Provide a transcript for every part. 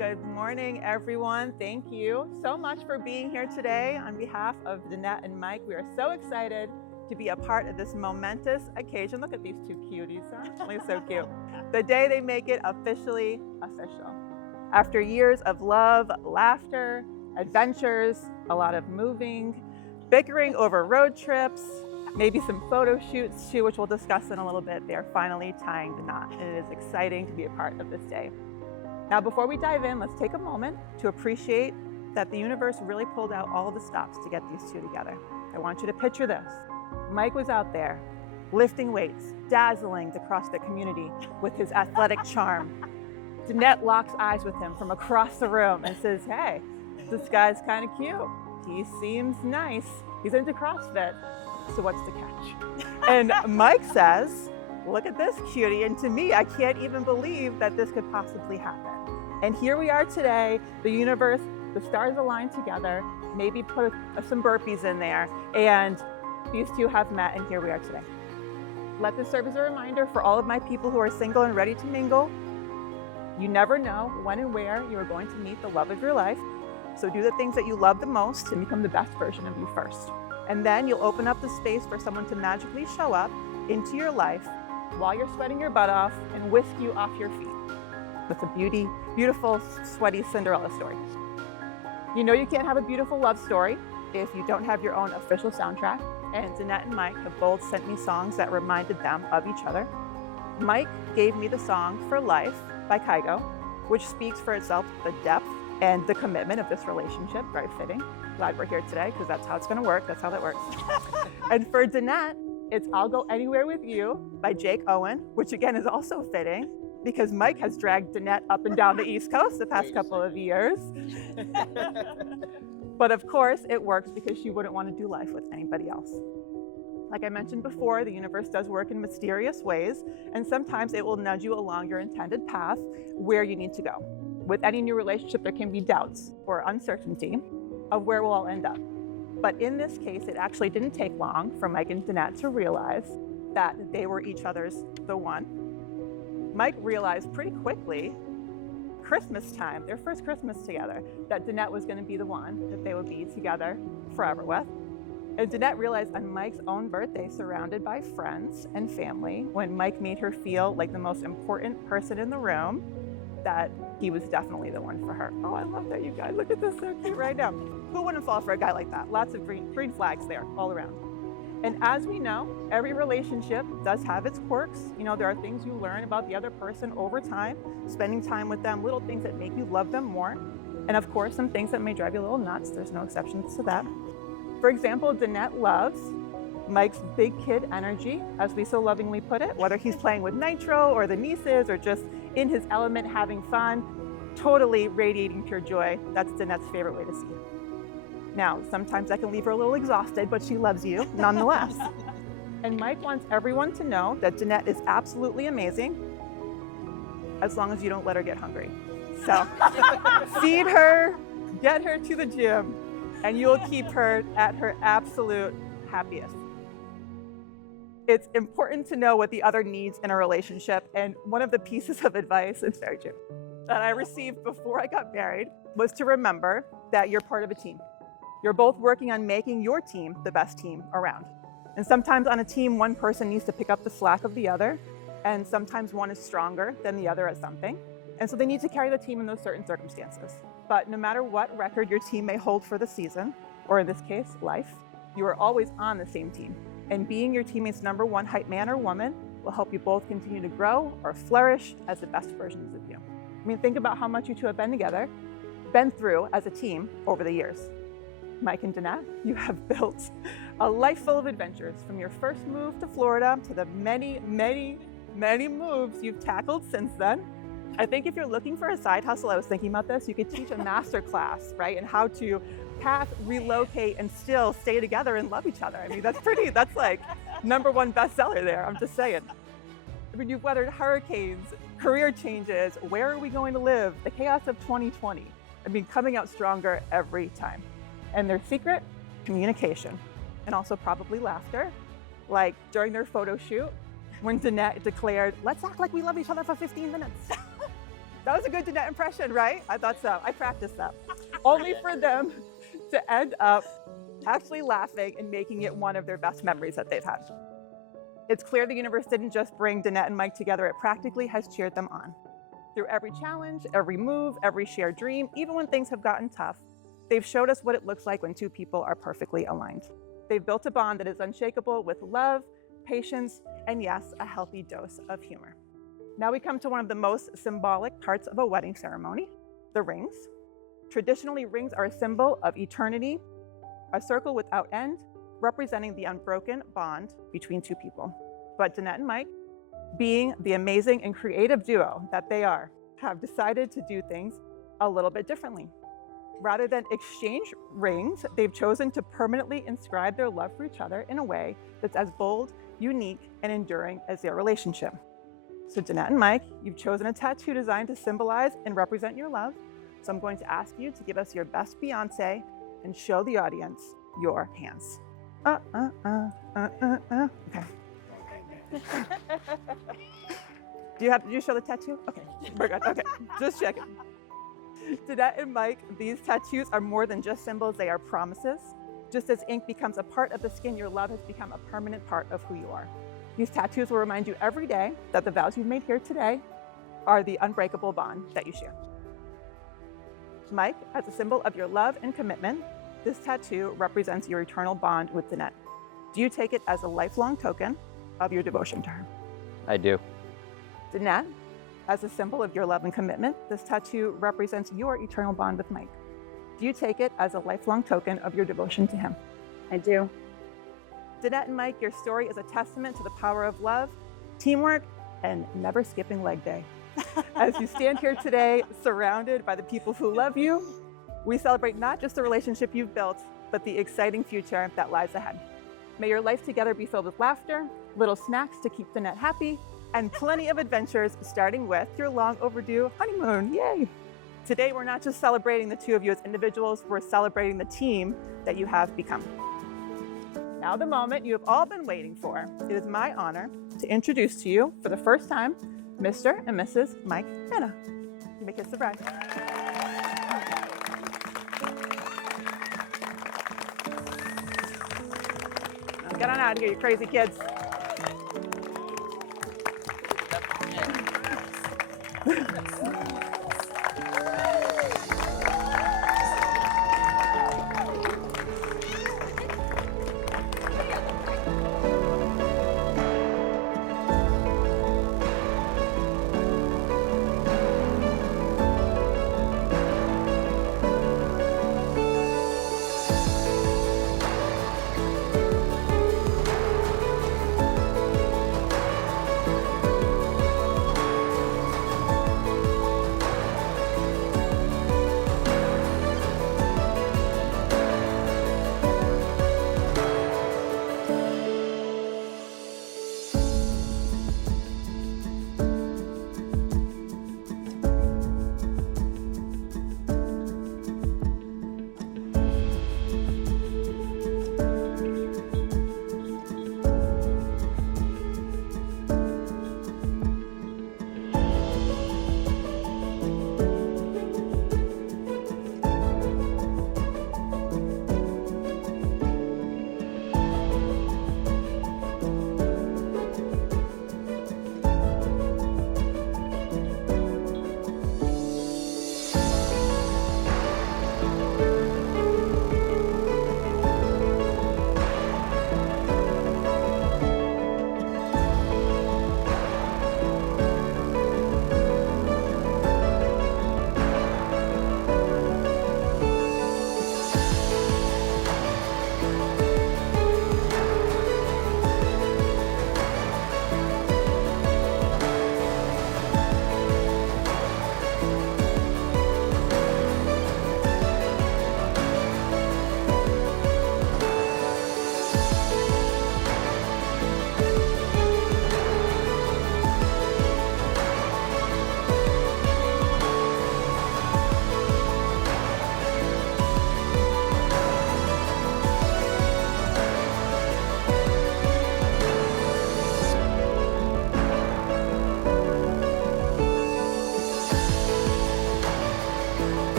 Good morning, everyone. Thank you so much for being here today. On behalf of Danette and Mike, we are so excited to be a part of this momentous occasion. Look at these two cuties, huh? They're so cute. The day they make it officially official. After years of love, laughter, adventures, a lot of moving, bickering over road trips, maybe some photo shoots too, which we'll discuss in a little bit, they are finally tying the knot, and it is exciting to be a part of this day. Now, before we dive in, let's take a moment to appreciate that the universe really pulled out all the stops to get these two together. I want you to picture this. Mike was out there lifting weights, dazzling the CrossFit community with his athletic charm. Danette locks eyes with him from across the room and says, "Hey, this guy's kind of cute. He seems nice. He's into CrossFit. So what's the catch?" And Mike says, "Look at this cutie." And to me, I can't even believe that this could possibly happen. And here we are today, the universe, the stars aligned together, maybe put some burpees in there, and these two have met, and here we are today. Let this serve as a reminder for all of my people who are single and ready to mingle. You never know when and where you are going to meet the love of your life. So do the things that you love the most and become the best version of you first. And then you'll open up the space for someone to magically show up into your life while you're sweating your butt off and whisk you off your feet. That's a beautiful, sweaty Cinderella story. You know you can't have a beautiful love story if you don't have your own official soundtrack, and Danette and Mike have both sent me songs that reminded them of each other. Mike gave me the song For Life by Kygo, which speaks for itself, the depth and the commitment of this relationship, very fitting. Glad we're here today, because that's how it's gonna work, that's how that works. And for Danette, it's I'll Go Anywhere With You by Jake Owen, which again is also fitting, because Mike has dragged Danette up and down the East Coast the past couple of years. But of course, it works because she wouldn't want to do life with anybody else. Like I mentioned before, the universe does work in mysterious ways, and sometimes it will nudge you along your intended path where you need to go. With any new relationship, there can be doubts or uncertainty of where we'll all end up. But in this case, it actually didn't take long for Mike and Danette to realize that they were each other's the one. Mike realized pretty quickly, Christmas time, their first Christmas together, that Danette was going to be the one that they would be together forever with. And Danette realized on Mike's own birthday, surrounded by friends and family, when Mike made her feel like the most important person in the room, that he was definitely the one for her. Oh, I love that, you guys. Look at this, so cute right now. Who wouldn't fall for a guy like that? Lots of green flags there all around. And as we know, every relationship does have its quirks. You know, there are things you learn about the other person over time, spending time with them, little things that make you love them more. And of course, some things that may drive you a little nuts. There's no exceptions to that. For example, Danette loves Mike's big kid energy, as we so lovingly put it, whether he's playing with Nitro or the nieces or just in his element having fun, totally radiating pure joy. That's Danette's favorite way to see it. Now, sometimes that can leave her a little exhausted, but she loves you nonetheless. And Mike wants everyone to know that Danette is absolutely amazing, as long as you don't let her get hungry. So feed her, get her to the gym, and you'll keep her at her absolute happiest. It's important to know what the other needs in a relationship, and one of the pieces of advice, it's very true, that I received before I got married was to remember that you're part of a team. You're both working on making your team the best team around. And sometimes on a team, one person needs to pick up the slack of the other, and sometimes one is stronger than the other at something. And so they need to carry the team in those certain circumstances. But no matter what record your team may hold for the season, or in this case, life, you are always on the same team. And being your teammate's number one hype man or woman will help you both continue to grow or flourish as the best versions of you. I mean, think about how much you two have been through as a team over the years. Mike and Danette, you have built a life full of adventures, from your first move to Florida to the many, many, many moves you've tackled since then. I think if you're looking for a side hustle, I was thinking about this, you could teach a master class, right? And how to path, relocate, and still stay together and love each other. I mean, that's like #1 bestseller there, I'm just saying. I mean, you've weathered hurricanes, career changes, where are we going to live, the chaos of 2020. I mean, coming out stronger every time. And their secret, communication, and also probably laughter, like during their photo shoot when Danette declared, "Let's act like we love each other for 15 minutes." That was a good Danette impression, right? I thought so. I practiced that. Only for them to end up actually laughing and making it one of their best memories that they've had. It's clear the universe didn't just bring Danette and Mike together, it practically has cheered them on. Through every challenge, every move, every shared dream, even when things have gotten tough, they've showed us what it looks like when two people are perfectly aligned. They've built a bond that is unshakable with love, patience, and yes, a healthy dose of humor. Now we come to one of the most symbolic parts of a wedding ceremony, the rings. Traditionally, rings are a symbol of eternity, a circle without end, representing the unbroken bond between two people. But Danette and Mike, being the amazing and creative duo that they are, have decided to do things a little bit differently. Rather than exchange rings, they've chosen to permanently inscribe their love for each other in a way that's as bold, unique, and enduring as their relationship. So Danette and Mike, you've chosen a tattoo designed to symbolize and represent your love. So I'm going to ask you to give us your best Beyonce and show the audience your hands. Okay. Did you show the tattoo? Okay, we're good. Okay, just checking. Danette and Mike, these tattoos are more than just symbols, they are promises. Just as ink becomes a part of the skin, your love has become a permanent part of who you are. These tattoos will remind you every day that the vows you've made here today are the unbreakable bond that you share. Mike, as a symbol of your love and commitment, this tattoo represents your eternal bond with Danette. Do you take it as a lifelong token of your devotion to her? I do. Danette, as a symbol of your love and commitment, this tattoo represents your eternal bond with Mike. Do you take it as a lifelong token of your devotion to him? I do. Danette and Mike, your story is a testament to the power of love, teamwork, and never skipping leg day. As you stand here today, surrounded by the people who love you, we celebrate not just the relationship you've built, but the exciting future that lies ahead. May your life together be filled with laughter, little snacks to keep Danette happy, and plenty of adventures, starting with your long overdue honeymoon. Yay! Today, we're not just celebrating the two of you as individuals, we're celebrating the team that you have become. Now the moment you have all been waiting for. It is my honor to introduce to you, for the first time, Mr. and Mrs. Mike Hanna. You may kiss the bride. Now get on out of here, you crazy kids.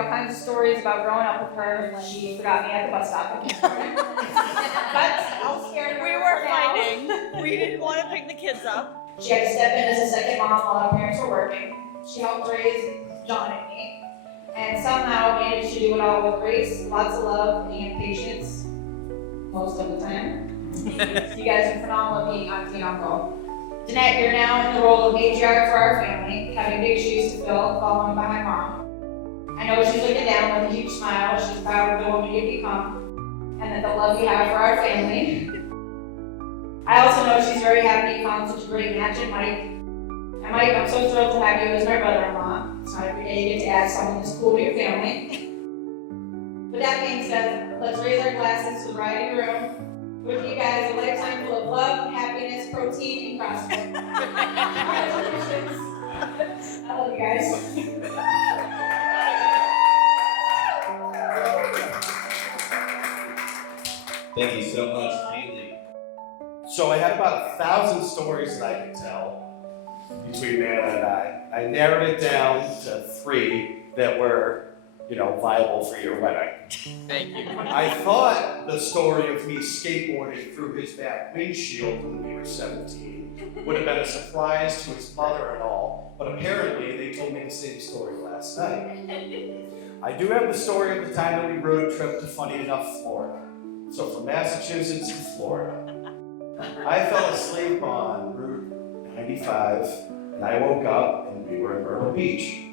all kinds of stories about growing up with her. She forgot me at the bus stop. But I'll scare her. We were fighting. We didn't want to pick the kids up. She had to step in as a second mom while our parents were working. She helped raise John and me, and somehow managed to do it all with grace, lots of love, and patience, most of the time. You guys are phenomenal at being auntie and uncle. Danette, you're now in the role of matriarch for our family, having big shoes to fill, following behind mom. I know she's looking down with a huge smile. She's proud of the woman you've become, and that the love you have for our family. I also know she's very happy you found such a great match in Mike. And Mike, I'm so thrilled to have you as my brother-in-law. It's not every day you get to add someone this cool to your family. With that being said, let's raise our glasses to the bride and groom. With you guys, a lifetime full of love, happiness, protein, and CrossFit. Congratulations. I love you guys. Thank you so much, Haley. So I had about 1,000 stories that I could tell between Nana and I. I narrowed it down to 3 that were, viable for your wedding. Thank you. I thought the story of me skateboarding through his back windshield when we were 17 would have been a surprise to his mother and all, but apparently they told me the same story last night. I do have the story of the time that we road trip to, funny enough, Florida. So from Massachusetts to Florida. I fell asleep on Route 95 and I woke up and we were in Myrtle Beach.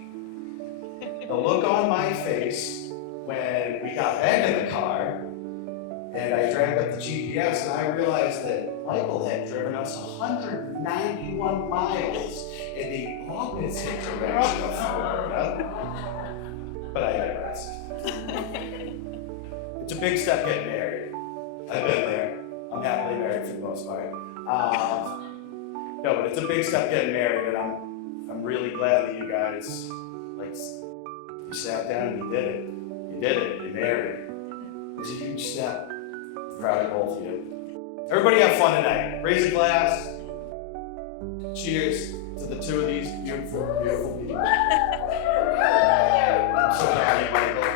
The look on my face when we got back in the car and I dragged up the GPS and I realized that Michael had driven us 191 miles in the opposite direction of Florida. But I digress. It's a big step getting married. I've been there. I'm happily married for the most part. No, but it's a big step getting married, and I'm really glad that you guys, you sat down and you did it. You did it. You're married. It's a huge step. I'm proud of both of you. Everybody have fun tonight. Raise a glass. Cheers to the two of these beautiful, beautiful people. I'm so proud of you, Michael.